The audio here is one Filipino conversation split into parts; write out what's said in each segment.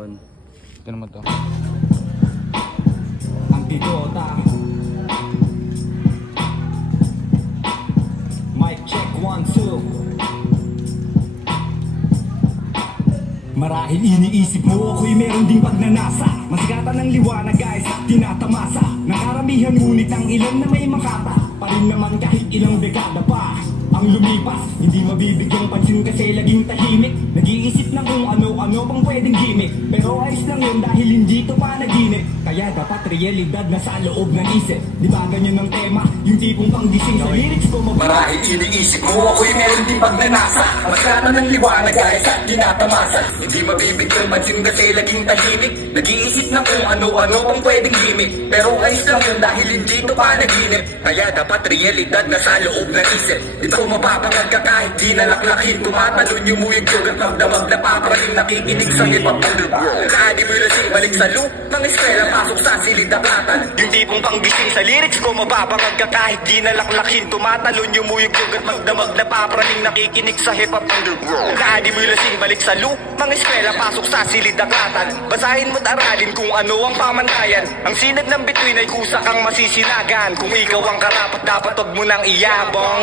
Yun. Ito naman to. Ang bigota. Mic check 1, 2. Marahil iniisip mo ako'y meron ding pagnanasa. Masigatan ng liwanag guys at tinatamasa. Nakaramihan ngunit ang ilan na may makata pa rin naman kahit ilang dekada pa ang lumipas. Hindi mabibigyang pansin kasi laging tahimik. Nag-iisip na kung ano-ano pang pwedeng gimmick. Pero ayos lang yun dahil hindi to panaginip. Kaya dapat realidad na sa loob ng isip. Di ba ganyan ang tema? Yung tipong panggising sa lyrics ko marahil iniisip mo ako'y meron din pagnanasa. Masyatan ng liwanag guys at tinatamasa. Hindi mabibigyang pansin kasi laging tahimik. Nag-iisip na kung ano-ano pang pwedeng gimmick. Pero ayos lang yun dahil hindi to panaginip. Kaya dapat realidad na sa loob ng isip. Di ba mapapagad ka kahit di nalaklakin. Tumatalon yung muwig ko at magdamag na papraning nakikinig sa hip-hop underground. Kaadi mo lasing balik sa loop ng eskwela pasok sa silid-dakatan. Yung tipong panggising sa lyrics ko mapapagad ka kahit di nalaklakin. Tumatalon yung muwig ko at magdamag na papraning nakikinig sa hip-hop underground. Kaadi mo lasing balik sa loop ng eskwela pasok sa silid-dakatan. Basahin mo't aralin kung ano ang pamantayan. Ang sinag ng bituin ay kusa kang masisinagan. Kung ikaw ang karapat dapat wag mo nang iyabong.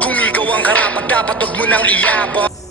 Kung ikaw ang karapat dapat wag mo nang iyabong.